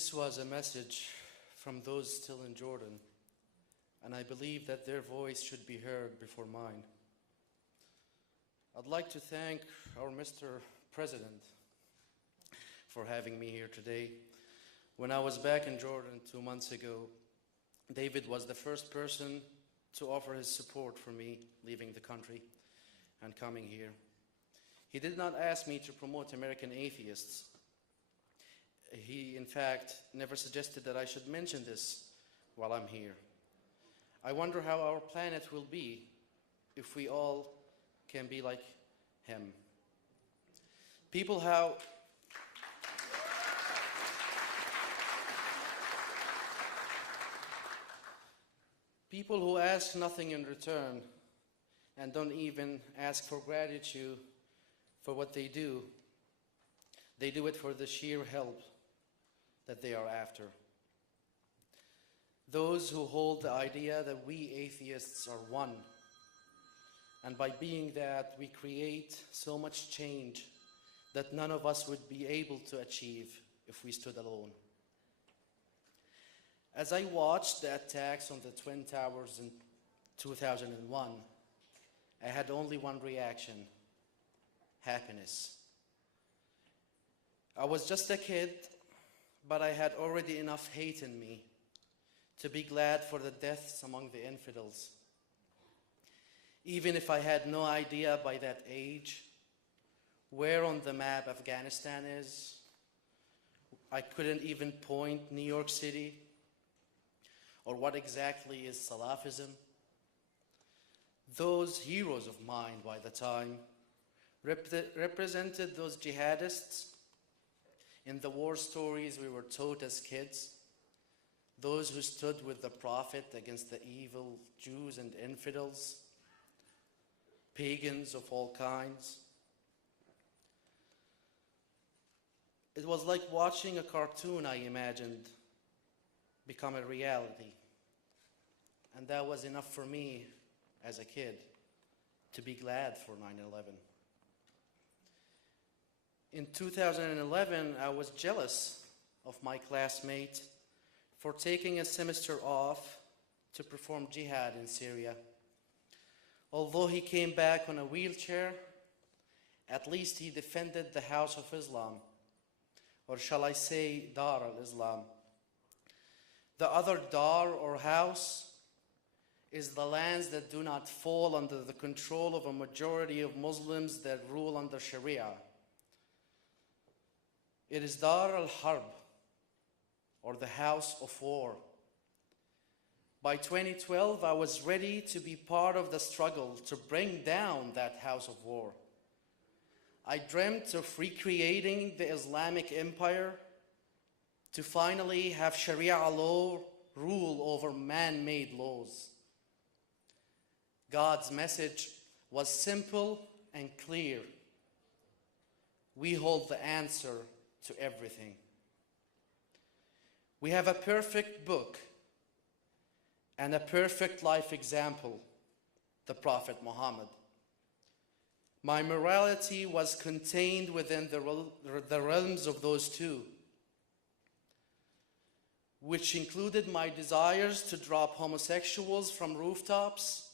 This was a message from those still in Jordan, and I believe that their voice should be heard before mine. I'd like to thank our Mr. President for having me here today. When I was back in Jordan 2 months ago, David was the first person to offer his support for me leaving the country and coming here. He did not ask me to promote American atheists. He, in fact, never suggested that I should mention this while I'm here. I wonder how our planet will be if we all can be like him. People who ask nothing in return and don't even ask for gratitude for what they do it for the sheer help that they are after. Those who hold the idea that we atheists are one, and by being that, we create so much change that none of us would be able to achieve if we stood alone. As I watched the attacks on the Twin Towers in 2001, I had only one reaction: happiness. I was just a kid, but I had already enough hate in me to be glad for the deaths among the infidels. Even if I had no idea by that age where on the map Afghanistan is, I couldn't even point New York City, or what exactly is Salafism. Those heroes of mine by the time represented those jihadists in the war stories we were taught as kids, those who stood with the Prophet against the evil Jews and infidels, pagans of all kinds. It was like watching a cartoon I imagined become a reality. And that was enough for me as a kid to be glad for 9/11. In 2011, I was jealous of my classmate for taking a semester off to perform jihad in Syria. Although he came back on a wheelchair, at least he defended the House of Islam, or shall I say Dar al-Islam. The other Dar or house is the lands that do not fall under the control of a majority of Muslims that rule under Sharia. It is Dar al-Harb, or the house of war. By 2012, I was ready to be part of the struggle to bring down that house of war. I dreamt of recreating the Islamic empire to finally have Sharia law rule over man-made laws. God's message was simple and clear. We hold the answer to everything. We have a perfect book and a perfect life example, the Prophet Muhammad. My morality was contained within the realms of those two, which included my desires to drop homosexuals from rooftops.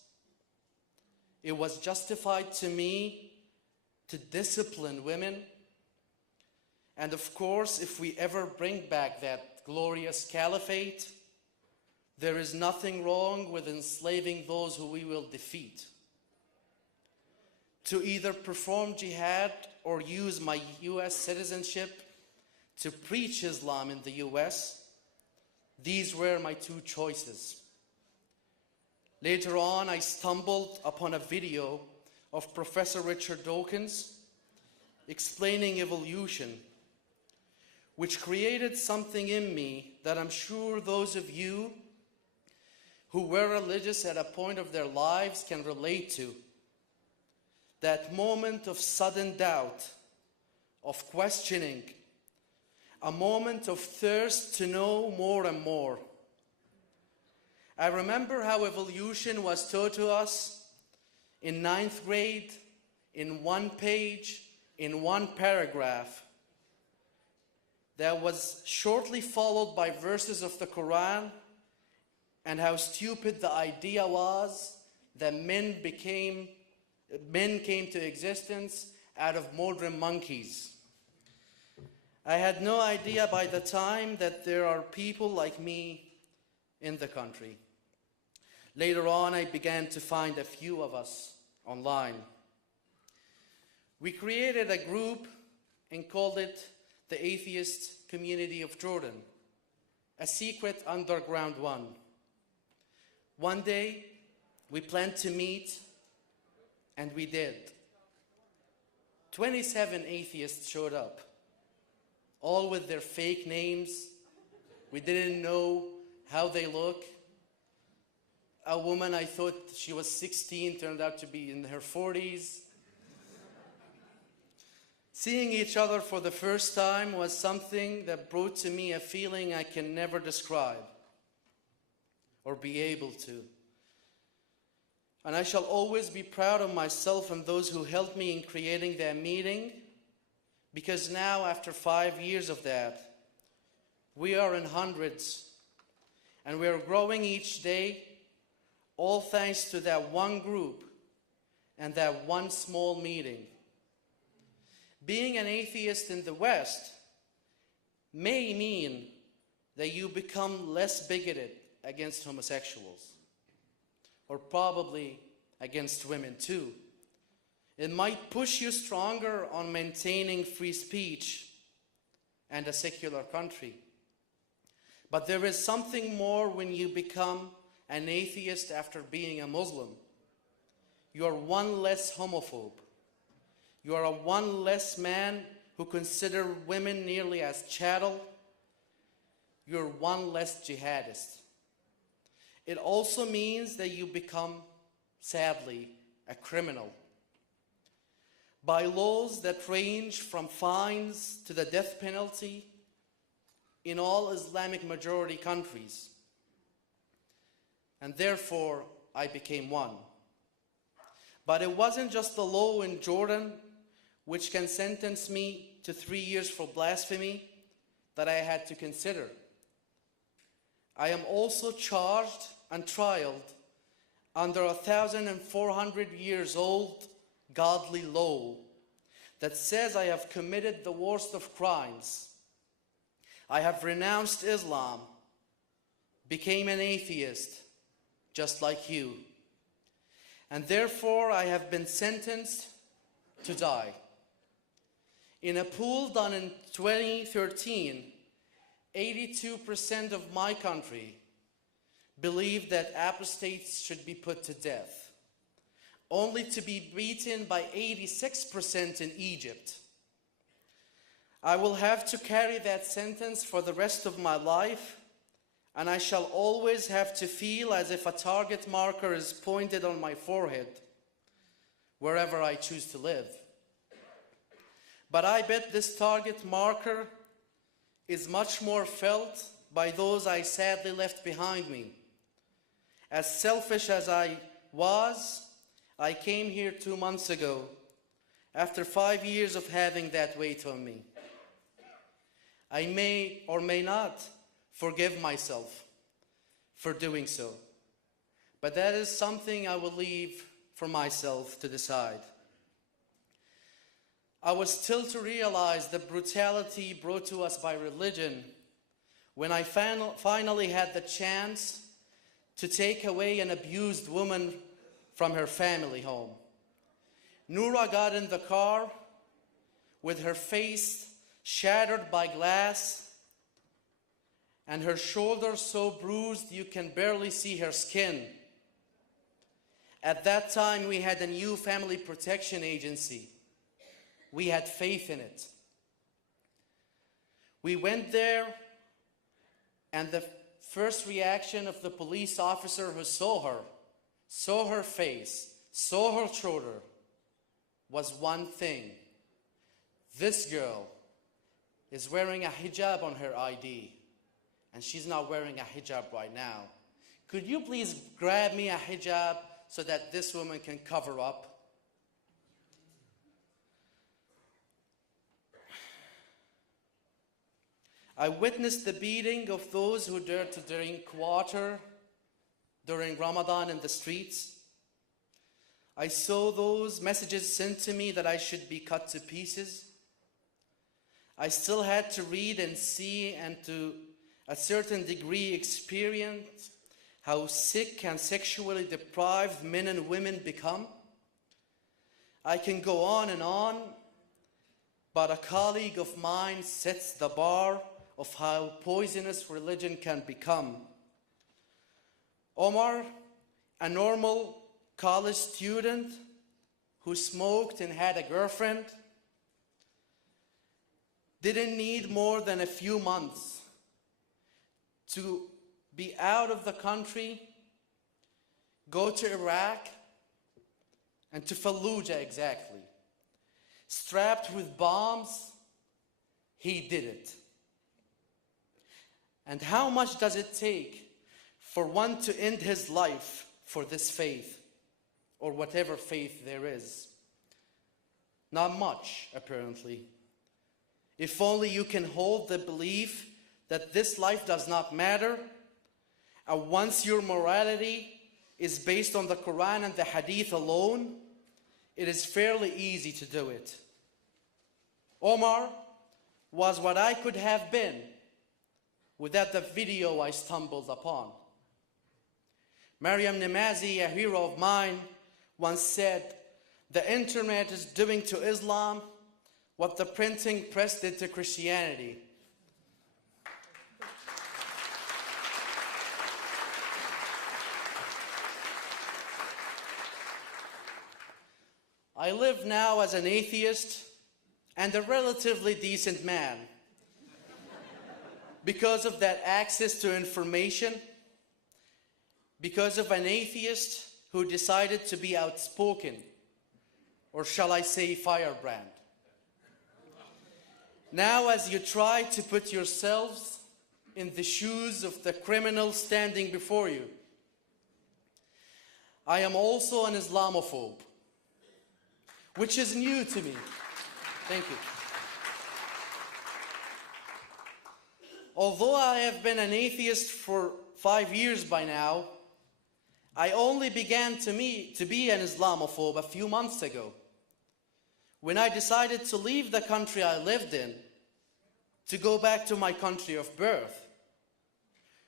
It was justified to me to discipline women. And of course, if we ever bring back that glorious caliphate, there is nothing wrong with enslaving those who we will defeat. To either perform jihad or use my US citizenship to preach Islam in the US, these were my two choices. Later on, I stumbled upon a video of Professor Richard Dawkins explaining evolution, which created something in me that I'm sure those of you who were religious at a point of their lives can relate to. That moment of sudden doubt, of questioning, a moment of thirst to know more and more. I remember how evolution was taught to us in 9th grade, in one page, in one paragraph. that was shortly followed by verses of the Quran, and how stupid the idea was that men came to existence out of modern monkeys. I had no idea by the time that there are people like me in the country. Later on, I began to find a few of us online. We created a group and called it the Atheist Community of Jordan, a secret underground one. One day, we planned to meet, and we did. 27 atheists showed up, all with their fake names. We didn't know how they look. A woman, I thought she was 16, turned out to be in her 40s. Seeing each other for the first time was something that brought to me a feeling I can never describe or be able to. And I shall always be proud of myself and those who helped me in creating that meeting, because now, after 5 years of that, we are in hundreds, and we are growing each day, all thanks to that one group and that one small meeting. Being an atheist in the West may mean that you become less bigoted against homosexuals, or probably against women too. It might push you stronger on maintaining free speech and a secular country. But there is something more when you become an atheist after being a Muslim. You are one less homophobe. You are one less man who consider women nearly as chattel. You're one less jihadist. It also means that you become, sadly, a criminal. By laws that range from fines to the death penalty in all Islamic majority countries. And therefore, I became one. But it wasn't just the law in Jordan, which can sentence me to 3 years for blasphemy, that I had to consider. I am also charged and trialed under 1,400 years old godly law that says I have committed the worst of crimes. I have renounced Islam, became an atheist, just like you. And therefore, I have been sentenced to die. In a poll done in 2013, 82% of my country believed that apostates should be put to death, only to be beaten by 86% in Egypt. I will have to carry that sentence for the rest of my life, and I shall always have to feel as if a target marker is pointed on my forehead, wherever I choose to live. But I bet this target marker is much more felt by those I sadly left behind me. As selfish as I was, I came here 2 months ago, after 5 years of having that weight on me. I may or may not forgive myself for doing so, but that is something I will leave for myself to decide. I was still to realize the brutality brought to us by religion when I finally had the chance to take away an abused woman from her family home. Noura got in the car with her face shattered by glass and her shoulders so bruised you can barely see her skin. At that time, we had a new family protection agency. We had faith in it. We went there, and the first reaction of the police officer who saw her face, saw her shoulder, was one thing. This girl is wearing a hijab on her ID, and she's not wearing a hijab right now. Could you please grab me a hijab so that this woman can cover up? I witnessed the beating of those who dared to drink water during Ramadan in the streets. I saw those messages sent to me that I should be cut to pieces. I still had to read and see and to a certain degree experience how sick and sexually deprived men and women become. I can go on, but a colleague of mine sets the bar of how poisonous religion can become. Omar, a normal college student who smoked and had a girlfriend, didn't need more than a few months to be out of the country, go to Iraq, and to Fallujah exactly. Strapped with bombs, he did it. And how much does it take for one to end his life for this faith, or whatever faith there is? Not much, apparently. If only you can hold the belief that this life does not matter, and once your morality is based on the Quran and the Hadith alone, it is fairly easy to do it. Omar was what I could have been without the video I stumbled upon. Maryam Namazi, a hero of mine, once said, "The internet is doing to Islam what the printing press did to Christianity." I live now as an atheist and a relatively decent man because of that access to information, because of an atheist who decided to be outspoken, or shall I say firebrand. Now, as you try to put yourselves in the shoes of the criminal standing before you, I am also an Islamophobe, which is new to me. Thank you. Although I have been an atheist for 5 years by now, I only began to be an Islamophobe a few months ago, when I decided to leave the country I lived in to go back to my country of birth.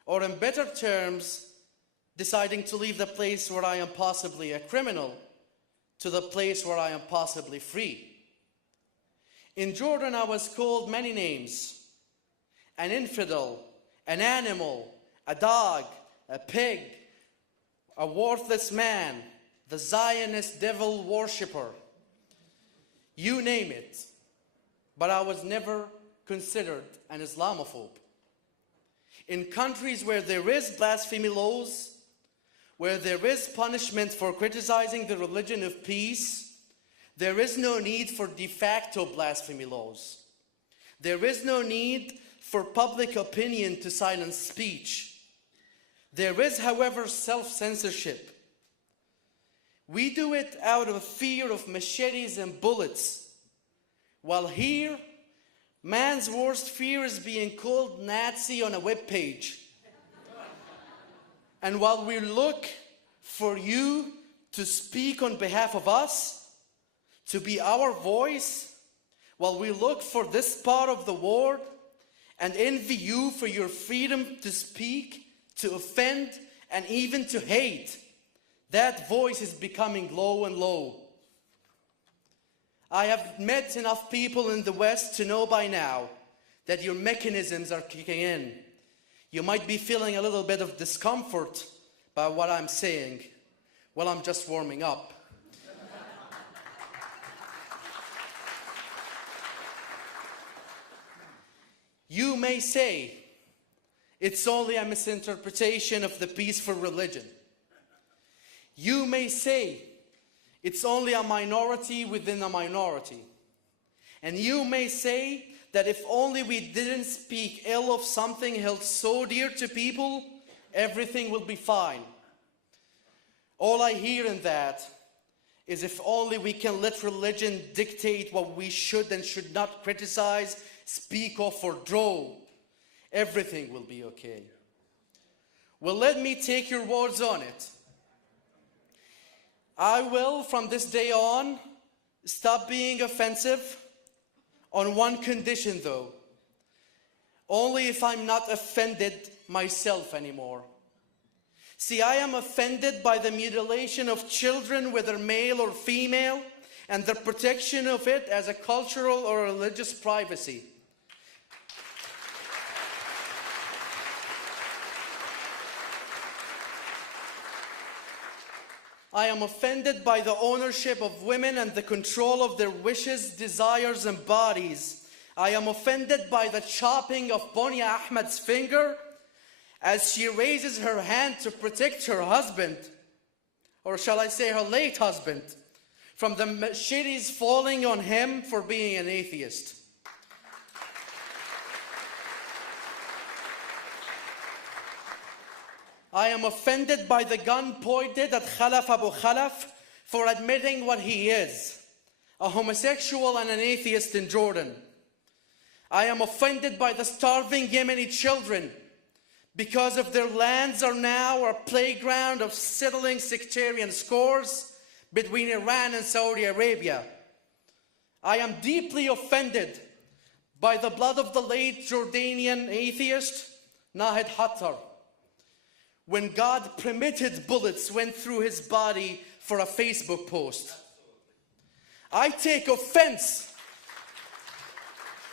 Or in better terms, deciding to leave the place where I am possibly a criminal to the place where I am possibly free. In Jordan, I was called many names: an infidel, an animal, a dog, a pig, a worthless man, the Zionist devil worshipper. You name it. But I was never considered an Islamophobe. In countries where there is blasphemy laws, where there is punishment for criticizing the religion of peace, there is no need for de facto blasphemy laws. There is no need for public opinion to silence speech. There is, however, self-censorship. We do it out of fear of machetes and bullets, while here, man's worst fear is being called Nazi on a web page. And while we look for you to speak on behalf of us, to be our voice, while we look for this part of the world and envy you for your freedom to speak, to offend, and even to hate, that voice is becoming low and low. I have met enough people in the West to know by now that your mechanisms are kicking in. You might be feeling a little bit of discomfort by what I'm saying. Well, I'm just warming up. You may say it's only a misinterpretation of the peaceful religion. You may say it's only a minority within a minority. And you may say that if only we didn't speak ill of something held so dear to people, everything will be fine. All I hear in that is if only we can let religion dictate what we should and should not criticize, speak of, or draw, everything will be okay. Well, let me take your words on it. I will, from this day on, stop being offensive, on one condition though. Only if I'm not offended myself anymore. See, I am offended by the mutilation of children, whether male or female, and the protection of it as a cultural or religious privacy. I am offended by the ownership of women and the control of their wishes, desires, and bodies. I am offended by the chopping of Bonia Ahmed's finger as she raises her hand to protect her husband, or shall I say her late husband, from the machetes falling on him for being an atheist. I am offended by the gun pointed at Khalaf Abu Khalaf for admitting what he is, a homosexual and an atheist in Jordan. I am offended by the starving Yemeni children because of their lands are now a playground of settling sectarian scores between Iran and Saudi Arabia. I am deeply offended by the blood of the late Jordanian atheist Nahid Hattar, when God permitted bullets went through his body for a Facebook post. I take offense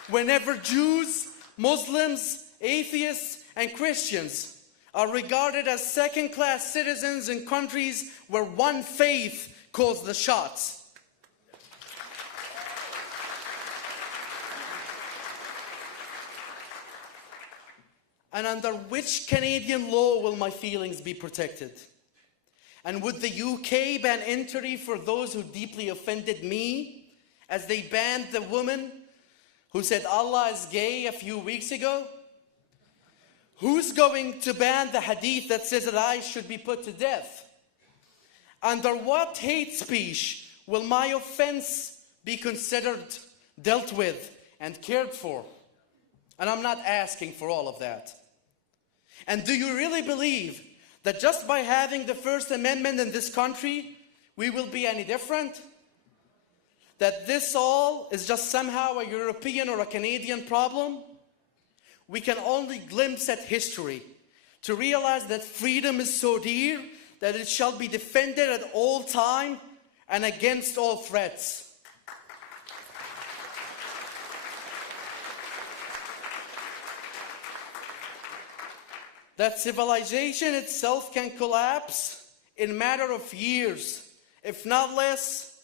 whenever Jews, Muslims, atheists, and Christians are regarded as second-class citizens in countries where one faith calls the shots. And under which Canadian law will my feelings be protected? And would the UK ban entry for those who deeply offended me, as they banned the woman who said Allah is gay a few weeks ago? Who's going to ban the hadith that says that I should be put to death? Under what hate speech will my offense be considered, dealt with, and cared for? And I'm not asking for all of that. And do you really believe that just by having the First Amendment in this country, we will be any different? That this all is just somehow a European or a Canadian problem? We can only glimpse at history to realize that freedom is so dear that it shall be defended at all time and against all threats. That civilization itself can collapse in a matter of years, if not less,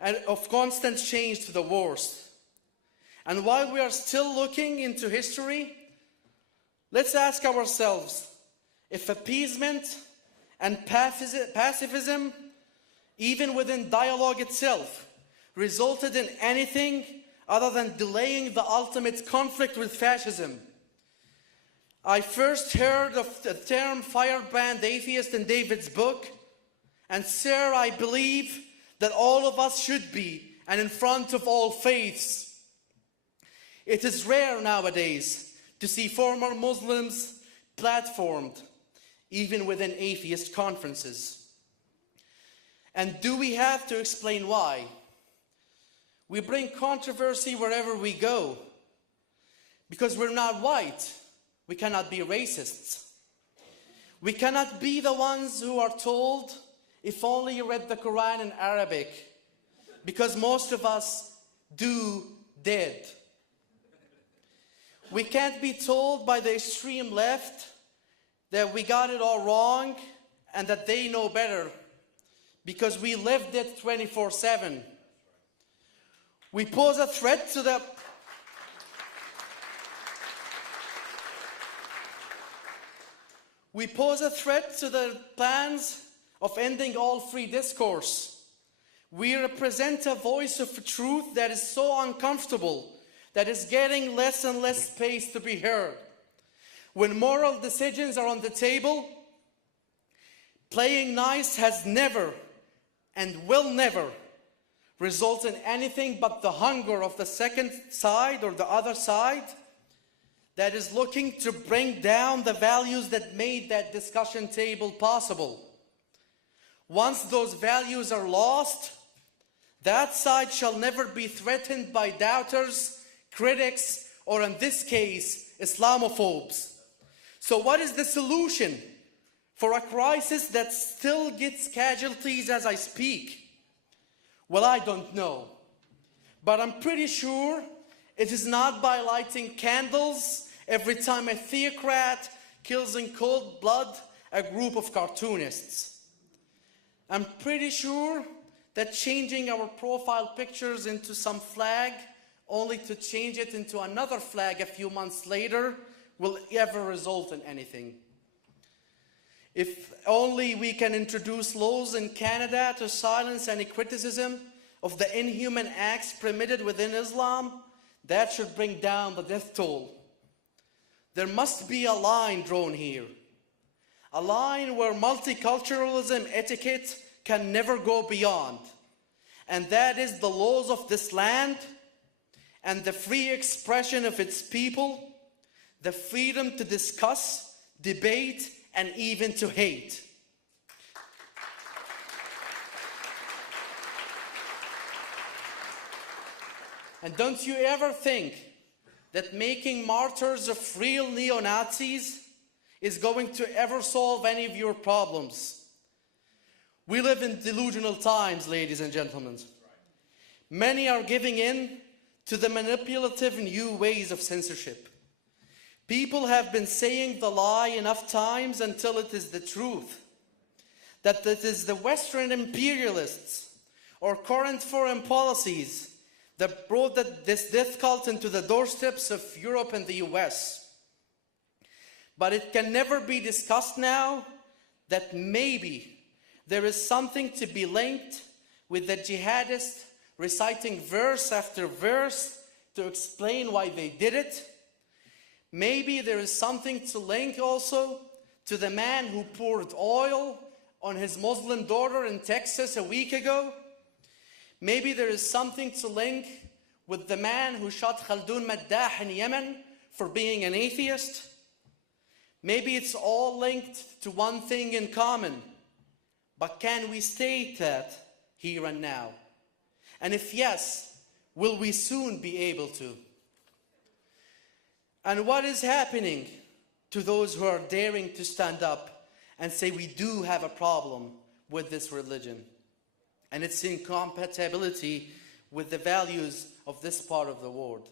and of constant change to the worst. And while we are still looking into history, let's ask ourselves if appeasement and pacifism, even within dialogue itself, resulted in anything other than delaying the ultimate conflict with fascism. I first heard of the term firebrand atheist in David's book, and sir, I believe that all of us should be, and in front of all faiths. It is rare nowadays to see former Muslims platformed, even within atheist conferences. And do we have to explain why? We bring controversy wherever we go. Because we're not white, we cannot be racists. We cannot be the ones who are told, if only you read the Quran in Arabic, because most of us do dead. We can't be told by the extreme left that we got it all wrong and that they know better, because we lived it 24/7. We pose a threat to the plans of ending all free discourse. We represent a voice of truth that is so uncomfortable that is getting less and less space to be heard. When moral decisions are on the table, playing nice has never and will never result in anything but the hunger of the second side or the other side, that is looking to bring down the values that made that discussion table possible. Once those values are lost, that side shall never be threatened by doubters, critics, or in this case, Islamophobes. So what is the solution for a crisis that still gets casualties as I speak? Well, I don't know. But I'm pretty sure it is not by lighting candles every time a theocrat kills in cold blood a group of cartoonists. I'm pretty sure that changing our profile pictures into some flag only to change it into another flag a few months later will ever result in anything. If only we can introduce laws in Canada to silence any criticism of the inhuman acts permitted within Islam, that should bring down the death toll. There must be a line drawn here. A line where multiculturalism etiquette can never go beyond. And that is the laws of this land and the free expression of its people, the freedom to discuss, debate, and even to hate. And don't you ever think that making martyrs of real neo-Nazis is going to ever solve any of your problems. We live in delusional times, ladies and gentlemen. Many are giving in to the manipulative new ways of censorship. People have been saying the lie enough times until it is the truth. That it is the Western imperialists or current foreign policies that brought this death cult into the doorsteps of Europe and the US. But it can never be discussed now that maybe there is something to be linked with the jihadists reciting verse after verse to explain why they did it. Maybe there is something to link also to the man who poured oil on his Muslim daughter in Texas a week ago. Maybe there is something to link with the man who shot Khaldun Maddah in Yemen for being an atheist. Maybe it's all linked to one thing in common. But can we state that here and now? And if yes, will we soon be able to? And what is happening to those who are daring to stand up and say we do have a problem with this religion and its incompatibility with the values of this part of the world?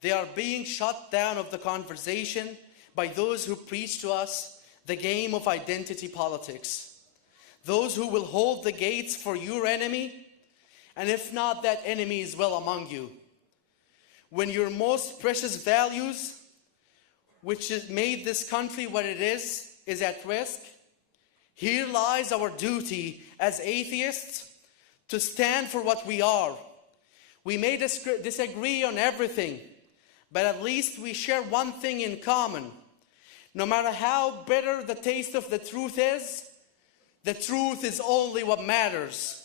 They are being shut down of the conversation by those who preach to us the game of identity politics. Those who will hold the gates for your enemy, and if not, that enemy is well among you. When your most precious values, which has made this country what it is at risk, here lies our duty as atheists to stand for what we are. We may disagree on everything, but at least we share one thing in common. No matter how bitter the taste of the truth is only what matters.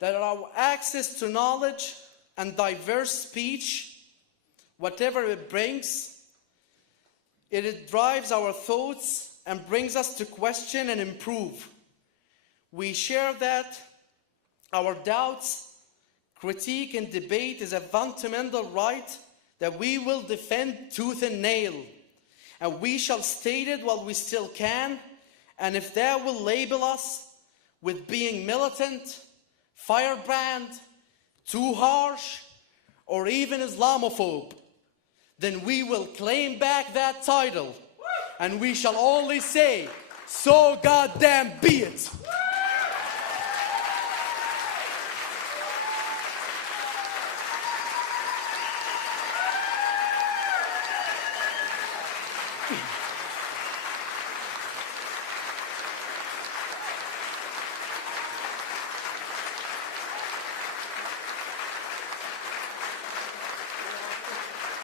That our access to knowledge and diverse speech, whatever it brings, it drives our thoughts and brings us to question and improve. We share that our doubts, critique, and debate is a fundamental right that we will defend tooth and nail. And we shall state it while we still can. And if that will label us with being militant, firebrand, too harsh, or even Islamophobe, then we will claim back that title. And we shall only say, so goddamn be it.